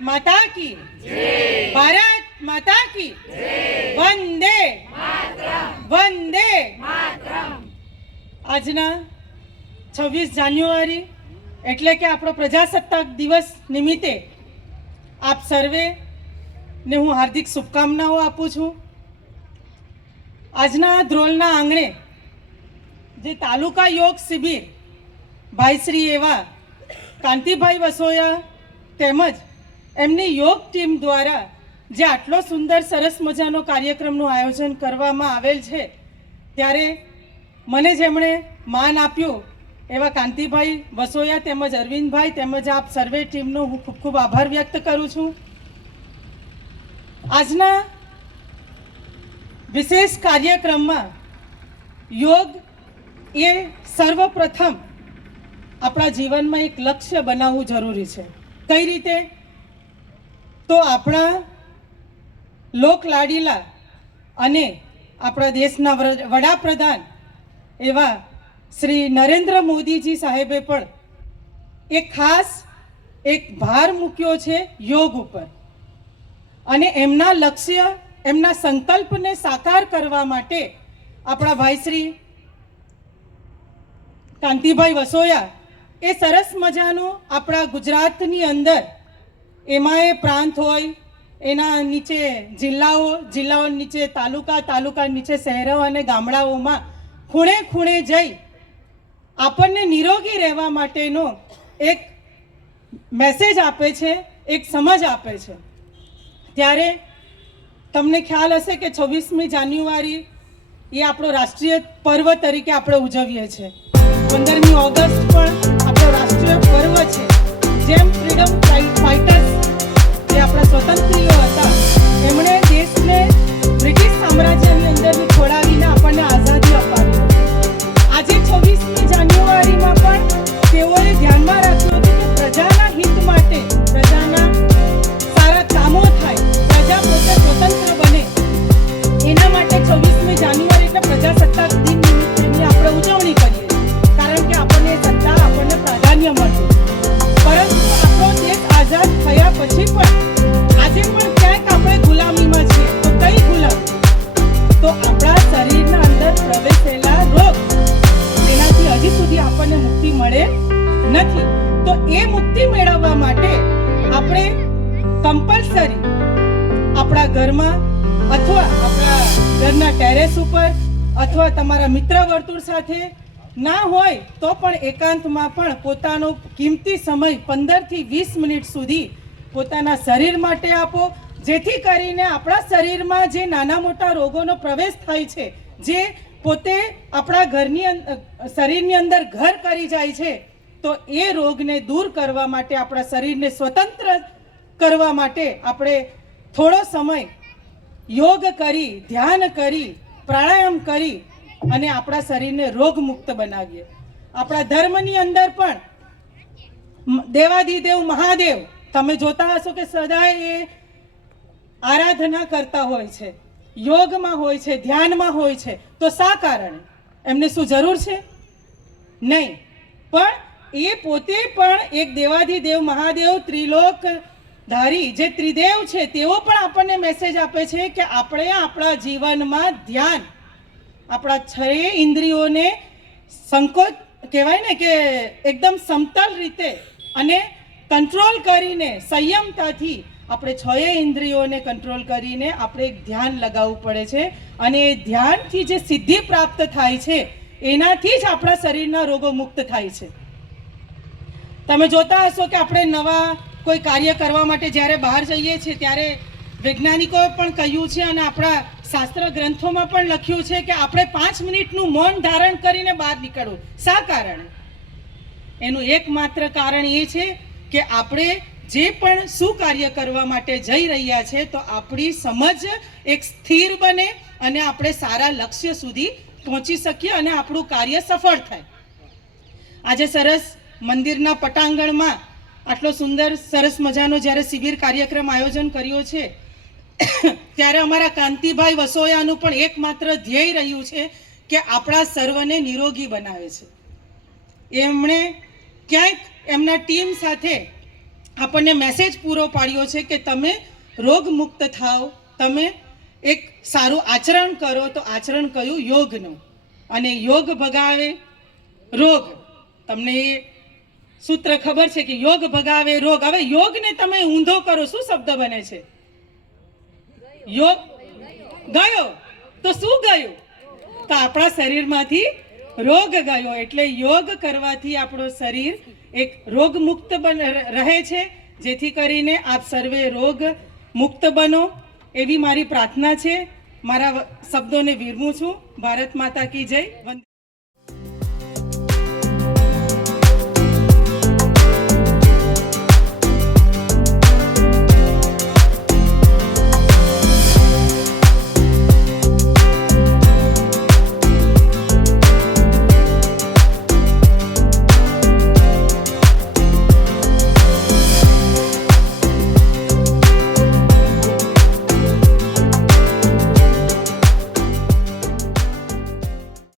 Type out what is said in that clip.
माता की भारत माता की वंदे वंदे। આજના 26 જાન્યુઆરી એટલે કે આપણો પ્રજાસત્તાક દિવસ નિમિત્તે આપ સર્વે ને હું હાર્દિક શુભકામનાઓ આપું છું। આજના ધ્રોલના આંગણે જે તાલુકા યોગ શિબિર ભાઈશ્રી એવા કાંતિભાઈ વસોયા તેમજ એમની યોગ ટીમ દ્વારા જે આટલો સુંદર સરસ મજાનો કાર્યક્રમનું આયોજન કરવામાં આવેલ છે, ત્યારે મને જેમણે માન આપ્યું એવા કાંતિભાઈ વસોયા તેમજ અરવિંદભાઈ તેમજ આપ સર્વે ટીમનો હું ખૂબ ખૂબ આભાર વ્યક્ત કરું છું। આજના વિશેષ કાર્યક્રમમાં યોગ એ સર્વપ્રથમ આપણા જીવનમાં એક લક્ષ્ય બનાવવું જરૂરી છે। કઈ રીતે? તો આપણા લોકલાડીલા અને આપણા દેશના વડાપ્રધાન એવા શ્રી નરેન્દ્ર મોદીજી સાહેબે પણ એક ખાસ એક ભાર મૂક્યો છે યોગ ઉપર, અને એમના લક્ષ્ય એમના સંકલ્પને સાકાર કરવા માટે આપણા ભાઈશ્રી કાંતિભાઈ વસોયા એ સરસ મજાનું આપણા ગુજરાતની અંદર એમાં એ પ્રાંત હોય, એના નીચે જિલ્લાઓ નીચે તાલુકા નીચે શહેરો અને ગામડાઓમાં ખૂણે ખૂણે જઈ આપણને નિરોગી રહેવા માટેનો એક મેસેજ આપે છે, એક સમજ આપે છે। ત્યારે તમને ખ્યાલ હશે કે 26મી જાન્યુઆરી એ આપણો રાષ્ટ્રીય પર્વ તરીકે આપણે ઉજવીએ છીએ। 15મી ઓગસ્ટ પણ આપણો રાષ્ટ્રીય પર્વ છે। જેમ ફ્રીડમ ફાઇટર્સ જે આપણા સ્વતંત્રીઓ હતા, એમણે દેશને બ્રિટિશ સામ્રાજ્યની અંદરથી છોડાવીને આપણને આઝાદી અપાવી। આજે 26મી જાન્યુઆરીમાં પણ તેઓએ ધ્યાનમાં રાખ્યું હતું કે પ્રજાના હિત માટે, પ્રજાના સારા કામો થાય, પ્રજા પોતે સ્વતંત્ર બને, એના માટે 26મી જાન્યુઆરી એટલે પ્રજાસત્તાક દિન નિમિત્તે આપણે ઉજવણી કરીએ, કારણ કે આપણને સત્તા, આપણને પ્રાધાન્ય મળતું। પરંતુ આપણો દેશ આઝાદ થયા પછી પણ આજે પણ ક્યાંક આપણે ગુલામીમાં છીએ। તો કઈ ગુલામી? તો આપણા શરીરના અંદર પ્રવેશેલા રોગ, તેનાથી હજી સુધી આપણને મુક્તિ મળે નથી। તો એ મુક્તિ મેળવવા માટે આપણે કમ્પલસરી આપણા ઘરમાં અથવા આપણા ઘરના ટેરેસ ઉપર અથવા તમારા મિત્ર વર્તુળ સાથે ના હોય તો પણ એકાંતમાં પણ પોતાનો કિંમતી સમય 15 થી 20 મિનિટ સુધી પોતાના શરીર માટે આપો, જેથી કરીને આપણા શરીરમાં જે નાના મોટા રોગોનો પ્રવેશ થાય છે, જે પોતે આપણા શરીરની અંદર ઘર કરી જાય છે, તો એ રોગને દૂર કરવા માટે, આપણા શરીરને સ્વતંત્ર કરવા માટે આપણે થોડો સમય યોગ કરી, ધ્યાન કરી, પ્રાણાયામ કરી અને આપણા શરીરને રોગમુક્ત બનાવીએ। આપણા ધર્મની અંદર પણ દેવાધિદેવ મહાદેવ તમે જોતા હશો કે સદાય એ આરાધના કરતા હોય છે, યોગમાં હોય છે, ધ્યાનમાં હોય છે। તો શા કારણે? એમને શું જરૂર છે? નહીં, પણ એ પોતે પણ એક દેવાધિદેવ મહાદેવ ત્રિલોકધારી જે ત્રિદેવ છે, તેઓ પણ આપણને મેસેજ આપે છે કે આપણે આપણા જીવનમાં ધ્યાન, આપણા 6 ઇન્દ્રિયોને સંકોચ કહેવાય ને કે એકદમ સમતલ રીતે અને કંટ્રોલ કરીને, સંયમતાથી આપણે 6 ઇન્દ્રિયોને કંટ્રોલ કરીને આપણે એક ધ્યાન લગાવવું પડે છે, અને એ ધ્યાનથી જે સિદ્ધિ પ્રાપ્ત થાય છે એનાથી જ આપણા શરીરના રોગો મુક્ત થાય છે। તમે જોતા હશો કે આપણે નવા કોઈ કાર્ય કરવા માટે જ્યારે બહાર જઈએ છીએ ત્યારે વૈજ્ઞાનિકોએ પણ કહ્યું છે અને આપણા શાસ્ત્ર ગ્રંથોમાં પણ લખ્યું છે કે આપણે 5 મિનિટનું મૌન ધારણ કરીને બહાર નીકળવું। શા કારણે? એનું એકમાત્ર કારણ એ છે કે આપણે જે પણ શું કાર્ય કરવા માટે જઈ રહ્યા છે તો આપણી સમજ એક સ્થિર બને અને આપણે સારા લક્ષ્ય સુધી પહોંચી શકીએ અને આપણું કાર્ય સફળ થાય। આજે સરસ મંદિરના પટાંગણમાં આટલો સુંદર સરસ મજાનો જ્યારે શિબિર કાર્યક્રમ આયોજન કર્યો છે, ત્યારે અમારા કાંતિભાઈ વસોયાનું પણ એકમાત્ર ધ્યેય રહ્યું છે કે આપણા સર્વને નિરોગી બનાવે છે। એમણે ક્યાંક એમના ટીમ સાથે આપણને મેસેજ પૂરો પાડ્યો છે કે તમે રોગમુક્ત થાઓ, તમે એક સારું આચરણ કરો. તો આચરણ કયું? યોગનું. અને યોગ ભગાવે રોગ. તમને એ સૂત્ર ખબર છે કે યોગ ભગાવે રોગ. હવે યોગને તમે ઊંધો કરો, શું શબ્દ બને છે? યોગ ગયો. તો શું ગયું? તો આપણા શરીરમાંથી રોગ ગયો. એટલે યોગ કરવાથી આપણું શરીર એક રોગમુક્ત રહે છે, જેથી કરીને આપ સર્વે રોગ મુક્ત બનો એવી મારી પ્રાર્થના છે. મારા શબ્દોને વિરમું છું. ભારત માતા કી જય.